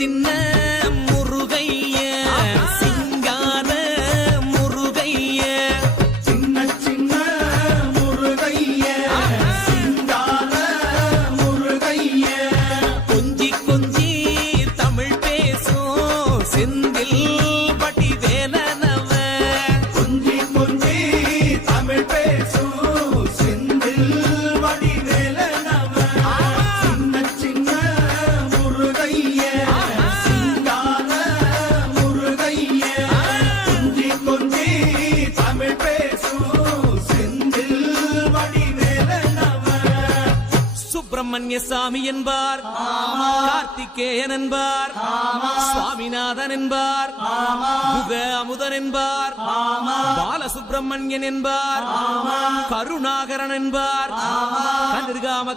சின்ன முருகைய சிங்கார முருகைய சின்ன சின்ன முருகைய சிங்கார முருகைய கொஞ்சி கொஞ்சி தமிழ் பேசும் செந்தில் பட்டி வேலனவ கொஞ்சி கொஞ்சி தமிழ் பேசும் செந்தில் வடிவேலனவ சின்ன சின்ன முருகைய சிங்கார முருகைய கொஞ்சி கொஞ்சி தமிழ் பேசும் செந்தில் வடிவேலனவ சுப்பிரமணிய சாமி என்பார் கார்த்திகேயன் என்பார் சுவாமிநாதன் என்பார் முக அமுதன் என்பார் பாலசுப்பிரமணியன் என்பார் கருணாகரன் என்பார் கதிர்காம